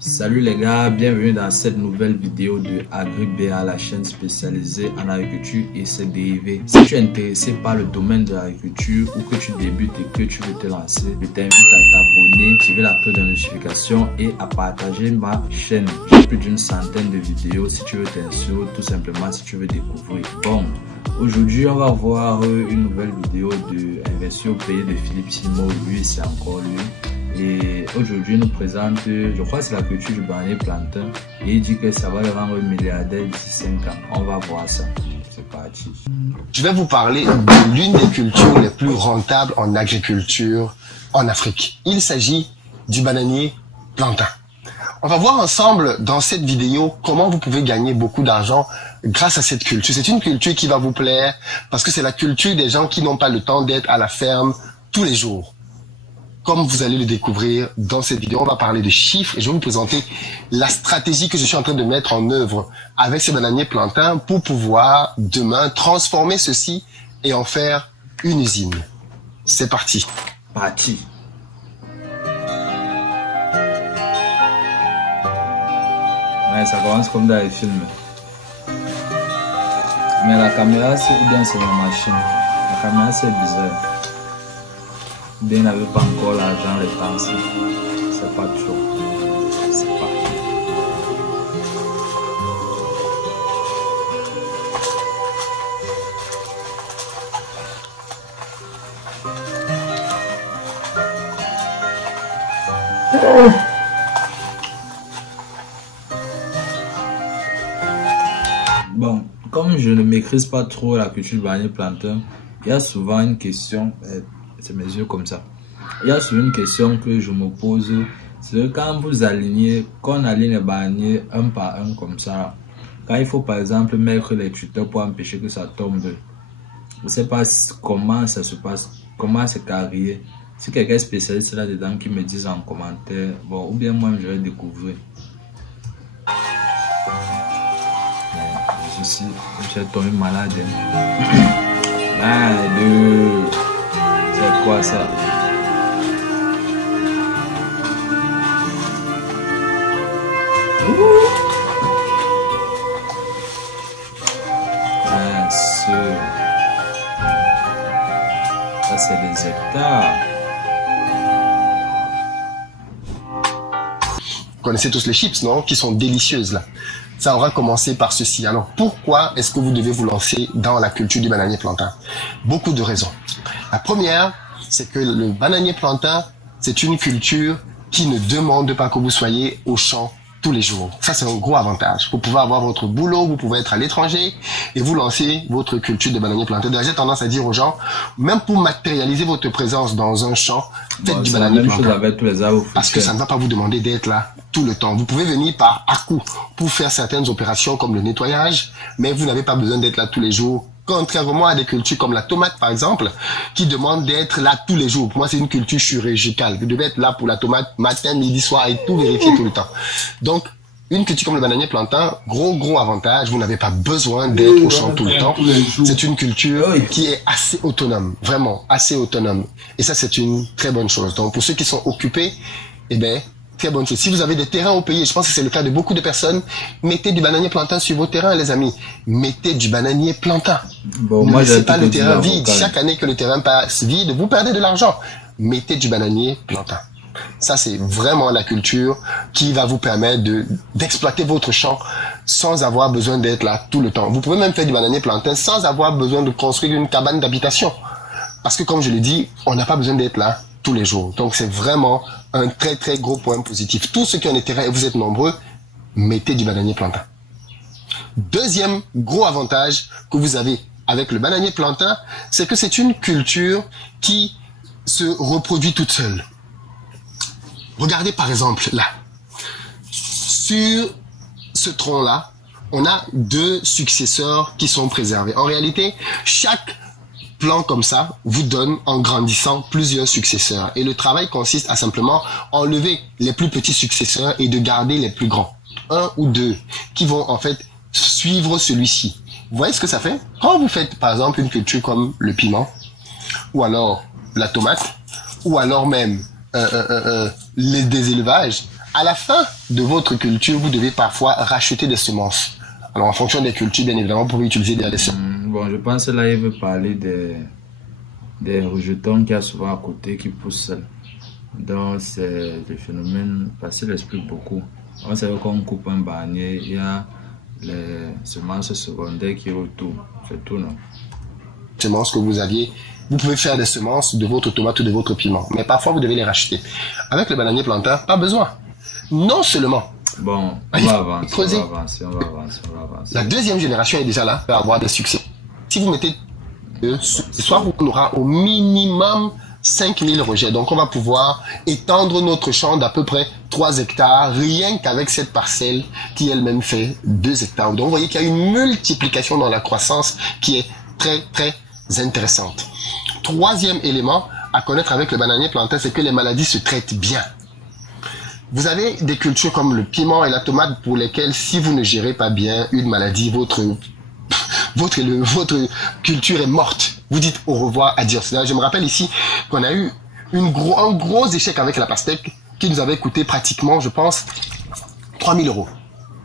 Salut les gars, bienvenue dans cette nouvelle vidéo de AgriBA, la chaîne spécialisée en agriculture et ses dérivés. Si tu es intéressé par le domaine de l'agriculture ou que tu débutes et que tu veux te lancer, je t'invite à t'abonner, activer la cloche de notification et à partager ma chaîne. J'ai plus d'une centaine de vidéos si tu veux t'instruire ou tout simplement si tu veux découvrir. Bon, aujourd'hui on va voir une nouvelle vidéo de Investir au pays de Philippe Simon. Lui, c'est encore lui. Et aujourd'hui, il nous présente, je crois que c'est la culture du bananier plantain. Et il dit que ça va le rendre milliardaire d'ici 5 ans. On va voir ça. C'est parti. Je vais vous parler de l'une des cultures les plus rentables en agriculture en Afrique. Il s'agit du bananier plantain. On va voir ensemble dans cette vidéo comment vous pouvez gagner beaucoup d'argent grâce à cette culture. C'est une culture qui va vous plaire parce que c'est la culture des gens qui n'ont pas le temps d'être à la ferme tous les jours. Comme vous allez le découvrir dans cette vidéo, on va parler de chiffres et je vais vous présenter la stratégie que je suis en train de mettre en œuvre avec ces bananiers plantains pour pouvoir demain transformer ceci et en faire une usine. C'est parti. Parti. Ouais, ça commence comme dans les films. Mais la caméra, c'est bien, c'est ma machine. La caméra, c'est bizarre. Bien n'avait pas encore l'argent, les temps, c'est pas trop. C'est pas. Bon, comme je ne maîtrise pas trop la culture du bananier plantain, il y a souvent une question. C'est mes yeux comme ça. Il y a souvent une question que je me pose, c'est quand vous alignez, quand on aligne les bananiers un par un comme ça, quand il faut par exemple mettre les tuteurs pour empêcher que ça tombe, je ne sais pas comment ça se passe, comment c'est carré. Si quelqu'un est spécialiste là-dedans qui me dise en commentaire, bon, ou bien moi je vais découvrir. Je suis tombé malade. C'est quoi ça? Bien sûr. Ça c'est des hectares. Vous connaissez tous les chips, non? Qui sont délicieuses là. Ça aura commencé par ceci. Alors pourquoi est-ce que vous devez vous lancer dans la culture du bananier plantain? Beaucoup de raisons. La première, c'est que le bananier plantain, c'est une culture qui ne demande pas que vous soyez au champ tous les jours. Ça, c'est un gros avantage. Vous pouvez avoir votre boulot, vous pouvez être à l'étranger et vous lancer votre culture de bananier plantain. D'ailleurs, j'ai tendance à dire aux gens, même pour matérialiser votre présence dans un champ, faites du bananier plantain. Parce que ça ne va pas vous demander d'être là tout le temps. Vous pouvez venir par à-coup pour faire certaines opérations comme le nettoyage, mais vous n'avez pas besoin d'être là tous les jours. Contrairement à des cultures comme la tomate, par exemple, qui demandent d'être là tous les jours. Pour moi, c'est une culture chirurgicale. Vous devez être là pour la tomate matin, midi, soir et tout vérifier tout le temps. Donc, une culture comme le bananier plantain, gros avantage, vous n'avez pas besoin d'être au champ tout le temps. C'est une culture qui est assez autonome, vraiment assez autonome. Et ça, c'est une très bonne chose. Donc, pour ceux qui sont occupés, eh ben, très bonne chose. Si vous avez des terrains au pays, je pense que c'est le cas de beaucoup de personnes, mettez du bananier plantain sur vos terrains, les amis. Mettez du bananier plantain. Bon, ne laissez pas le terrain vide. Chaque année que le terrain passe vide, vous perdez de l'argent. Mettez du bananier plantain. Ça, c'est vraiment la culture qui va vous permettre d'exploiter votre champ sans avoir besoin d'être là tout le temps. Vous pouvez même faire du bananier plantain sans avoir besoin de construire une cabane d'habitation. Parce que comme je l'ai dit, on n'a pas besoin d'être là tous les jours. Donc, c'est vraiment un très gros point positif. Tous ceux qui ont des terrains et vous êtes nombreux, mettez du bananier plantain. Deuxième gros avantage que vous avez avec le bananier plantain, c'est que c'est une culture qui se reproduit toute seule. Regardez par exemple là. Sur ce tronc-là, on a 2 successeurs qui sont préservés. En réalité, chaque plan comme ça vous donne en grandissant plusieurs successeurs. Et le travail consiste à simplement enlever les plus petits successeurs et de garder les plus grands. 1 ou 2 qui vont en fait suivre celui-ci. Vous voyez ce que ça fait? Quand vous faites par exemple une culture comme le piment, ou alors la tomate, ou alors même des élevages, À la fin de votre culture, vous devez parfois racheter des semences. Alors, en fonction des cultures, bien évidemment, vous pouvez utiliser des semences. Bon, je pense que là, il veut parler des rejetons qu'il y a souvent à côté qui poussent seuls. Donc, c'est des phénomènes, parce qu'il explique beaucoup. On sait qu'on coupe un bannier, il y a les semences secondaires qui est autour. C'est tout, non? Semences que vous aviez, vous pouvez faire des semences de votre tomate ou de votre piment. Mais parfois, vous devez les racheter. Avec le bananier plantain, pas besoin. Non seulement. Bon, on va avancer. La deuxième génération est déjà là, va avoir des succès. Si vous mettez ce soir, on aura au minimum 5000 rejets. Donc, on va pouvoir étendre notre champ d'à peu près 3 hectares, rien qu'avec cette parcelle qui elle-même fait 2 hectares. Donc, vous voyez qu'il y a une multiplication dans la croissance qui est très, très intéressante. Troisième élément à connaître avec le bananier plantain, c'est que les maladies se traitent bien. Vous avez des cultures comme le piment et la tomate pour lesquelles, si vous ne gérez pas bien une maladie, votre culture est morte. Vous dites au revoir, adieu. Je me rappelle ici qu'on a eu un gros échec avec la pastèque qui nous avait coûté pratiquement, je pense, 3000 €.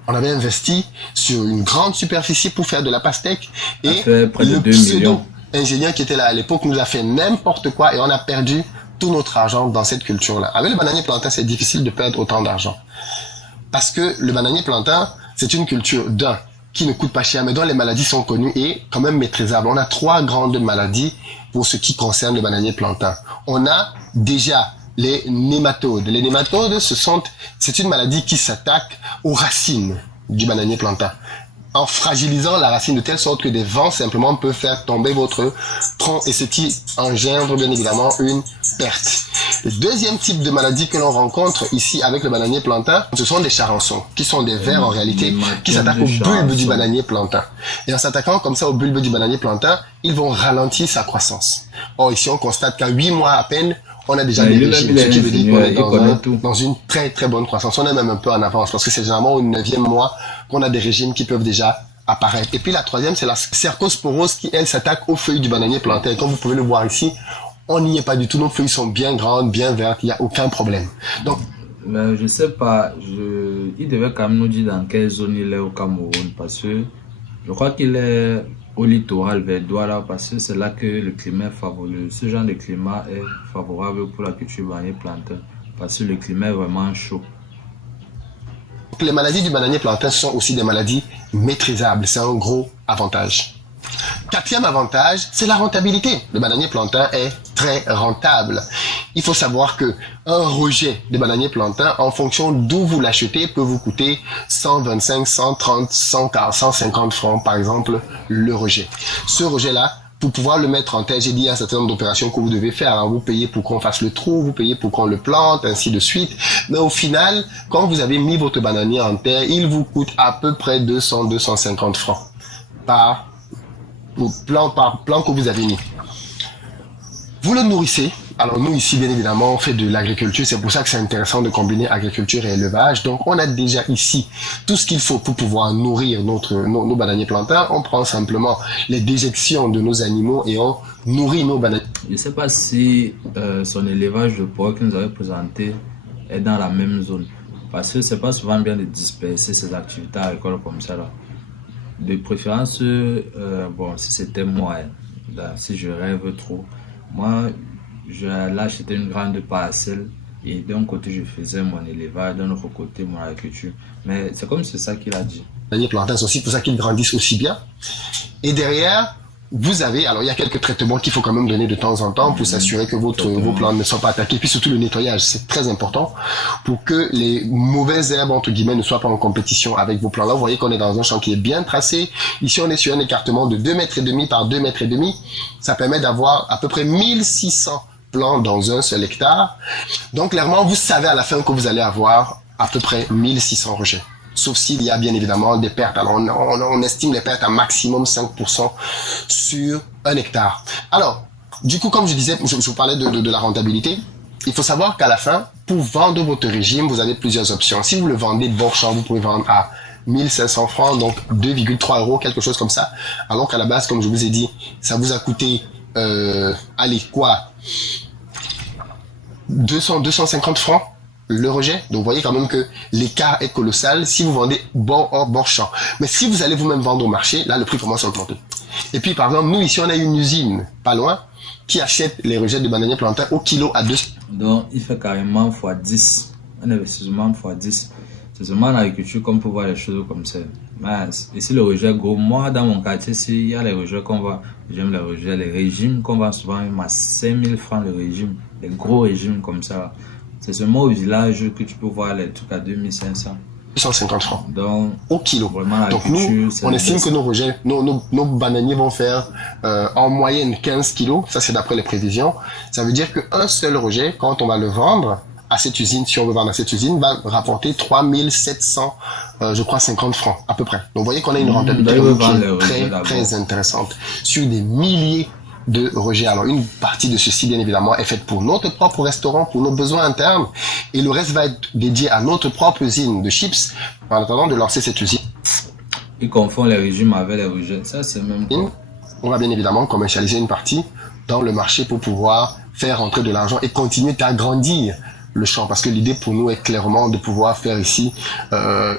On avait investi sur une grande superficie pour faire de la pastèque et le pseudo-ingénieur qui était là à l'époque nous a fait n'importe quoi et on a perdu tout notre argent dans cette culture-là. Avec le bananier plantain, c'est difficile de perdre autant d'argent. Parce que le bananier plantain, c'est une culture qui ne coûte pas cher, mais dont les maladies sont connues et quand même maîtrisables. On a 3 grandes maladies pour ce qui concerne le bananier plantain. On a déjà les nématodes. Les nématodes, c'est une maladie qui s'attaque aux racines du bananier plantain, en fragilisant la racine de telle sorte que des vents simplement peuvent faire tomber votre tronc et ce qui engendre bien évidemment une perte. Le deuxième type de maladie que l'on rencontre ici avec le bananier plantain, ce sont des charançons, qui sont des vers en réalité, qui s'attaquent au bulbe du bananier plantain. Et en s'attaquant comme ça au bulbe du bananier plantain, ils vont ralentir sa croissance. Or ici on constate qu'à 8 mois à peine, on a déjà des régimes, ce qui veut dire qu'on est dans une très très bonne croissance. On est même un peu en avance parce que c'est généralement au 9e mois qu'on a des régimes qui peuvent déjà apparaître. Et puis la troisième, c'est la cercosporose qui, elle, s'attaque aux feuilles du bananier plantain. Comme vous pouvez le voir ici, on n'y est pas du tout. Nos feuilles sont bien grandes, bien vertes, il n'y a aucun problème. Donc, mais je sais pas, il devait quand même nous dire dans quelle zone il est au Cameroun parce que je crois qu'il est au littoral vers Douala parce que c'est là que le climat est favorable. Ce genre de climat est favorable pour la culture bananier plantain parce que le climat est vraiment chaud. Les maladies du bananier plantain sont aussi des maladies maîtrisables. C'est un gros avantage. Quatrième avantage, c'est la rentabilité. Le bananier plantain est très rentable. Il faut savoir que un rejet de bananier plantain, en fonction d'où vous l'achetez, peut vous coûter 125, 130, 140, 150 francs, par exemple, le rejet. Ce rejet-là, pour pouvoir le mettre en terre, j'ai dit il y a un certain nombre d'opérations que vous devez faire. Hein. Vous payez pour qu'on fasse le trou, vous payez pour qu'on le plante, ainsi de suite. Mais au final, quand vous avez mis votre bananier en terre, il vous coûte à peu près 200, 250 francs par plan que vous avez mis. Vous le nourrissez. Alors nous ici, bien évidemment, on fait de l'agriculture. C'est pour ça que c'est intéressant de combiner agriculture et élevage. Donc on a déjà ici tout ce qu'il faut pour pouvoir nourrir nos bananiers plantains. On prend simplement les déjections de nos animaux et on nourrit nos bananiers. Je ne sais pas si son élevage de porc que nous avait présenté est dans la même zone. Parce que c'est pas souvent bien de disperser ces activités agricoles comme ça là. De préférence, bon, si c'était moi, là, si je rêve trop, moi, là, j'étais une grande parcelle et d'un côté, je faisais mon élevage, d'un autre côté, mon agriculture. Mais c'est comme c'est ça qu'il a dit. Les plantains, c'est aussi pour ça qu'ils grandissent aussi bien. Et derrière, vous avez, alors il y a quelques traitements qu'il faut quand même donner de temps en temps pour s'assurer que vos plantes ne soient pas attaquées. Puis surtout le nettoyage, c'est très important pour que les mauvaises herbes, entre guillemets, ne soient pas en compétition avec vos plants. Là, vous voyez qu'on est dans un champ qui est bien tracé. Ici, on est sur un écartement de 2,5 m par 2,5 m. Ça permet d'avoir à peu près 1600 plants dans un seul hectare. Donc, clairement, vous savez à la fin que vous allez avoir à peu près 1600 rejets. Sauf s'il y a bien évidemment des pertes. Alors, on estime les pertes à maximum 5% sur un hectare. Alors, du coup, comme je disais, je vous parlais de la rentabilité. Il faut savoir qu'à la fin, pour vendre votre régime, vous avez plusieurs options. Si vous le vendez bon champ, vous pouvez vendre à 1500 francs, donc 2,3 €, quelque chose comme ça. Alors qu'à la base, comme je vous ai dit, ça vous a coûté, allez, quoi, 250 francs le rejet. Donc, vous voyez quand même que l'écart est colossal si vous vendez bord champ. Mais si vous allez vous-même vendre au marché, là, le prix commence à augmenter. Et puis, par exemple, nous, ici, on a une usine, pas loin, qui achète les rejets de bananier plantain au kilo à 2. Donc, il fait carrément x10. Un investissement x10. C'est seulement en agriculture qu'on peut voir les choses comme ça. Mais ici, le rejet gros, moi, dans mon quartier, il y a les rejets qu'on voit. J'aime les rejets, les régimes qu'on voit souvent même à 5000 francs le régime. Les gros régimes comme ça. C'est seulement au village que tu peux voir les trucs à 2500. 150 francs. Donc, au kilo. Donc nous, on estime que nos rejets, nos bananiers vont faire en moyenne 15 kilos. Ça, c'est d'après les prévisions. Ça veut dire qu'un seul rejet, quand on va le vendre à cette usine, si on veut vendre à cette usine, va rapporter 3700, je crois, 50 francs à peu près. Donc, vous voyez qu'on a une rentabilité très intéressante sur des milliers de rejets. Alors, une partie de ceci, bien évidemment, est faite pour notre propre restaurant, pour nos besoins internes, et le reste va être dédié à notre propre usine de chips, en attendant de lancer cette usine. Ils confondent les régimes avec les rejets. Ça, c'est même quoi. On va bien évidemment commercialiser une partie dans le marché pour pouvoir faire rentrer de l'argent et continuer d'agrandir le champ, parce que l'idée pour nous est clairement de pouvoir faire ici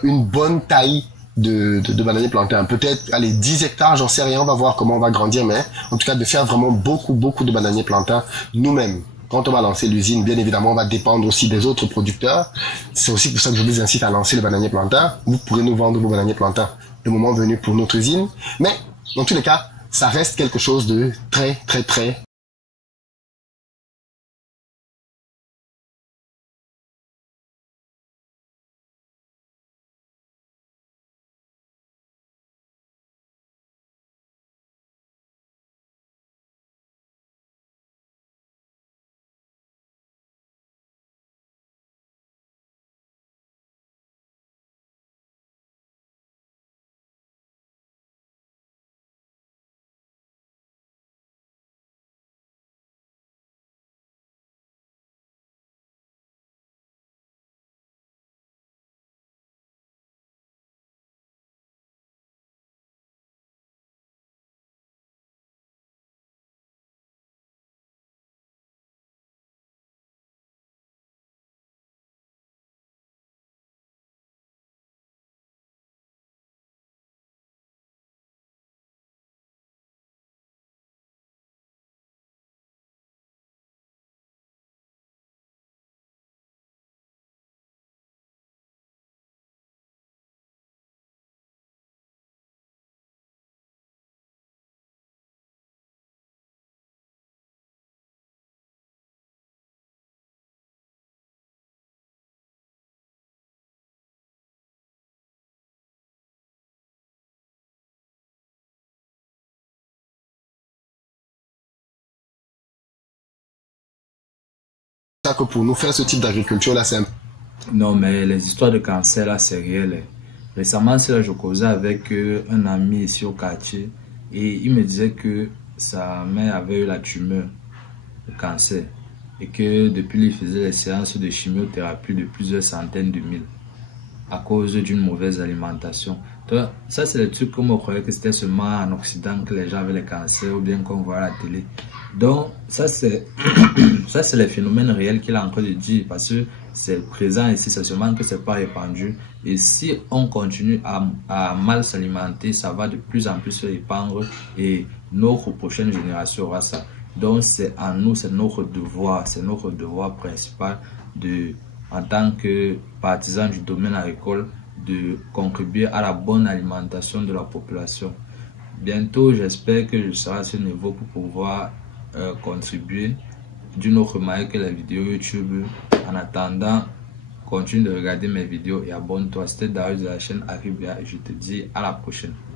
une bonne taille de bananiers plantains. Peut-être, allez, 10 hectares, j'en sais rien, on va voir comment on va grandir, mais en tout cas de faire vraiment beaucoup de bananiers plantains nous-mêmes. Quand on va lancer l'usine, bien évidemment, on va dépendre aussi des autres producteurs. C'est aussi pour ça que je vous incite à lancer le bananier plantain. Vous pourrez nous vendre vos bananiers plantains le moment venu pour notre usine. Mais, dans tous les cas, ça reste quelque chose de très ça que pour nous faire ce type d'agriculture là, c'est un... Non, mais les histoires de cancer là, c'est réel. Récemment, je causais avec un ami ici au quartier et il me disait que sa mère avait eu la tumeur, le cancer, et que depuis il faisait les séances de chimiothérapie de plusieurs centaines de mille à cause d'une mauvaise alimentation. Donc, ça, c'est le truc qu'on croyait que c'était seulement en Occident que les gens avaient les cancers ou bien qu'on voit à la télé. Donc, ça, c'est les phénomènes réels qu'il est en train de dire parce que c'est présent ici, c'est seulement que c'est pas répandu. Et si on continue à mal s'alimenter, ça va de plus en plus se répandre et notre prochaine génération aura ça. Donc, c'est à nous, c'est notre devoir principal en tant que partisans du domaine agricole, de contribuer à la bonne alimentation de la population. Bientôt, j'espère que je serai à ce niveau pour pouvoir contribuer d'une autre manière que les vidéos YouTube. En attendant, continue de regarder mes vidéos et abonne-toi. C'était Darius de la chaîne Agribia et je te dis à la prochaine.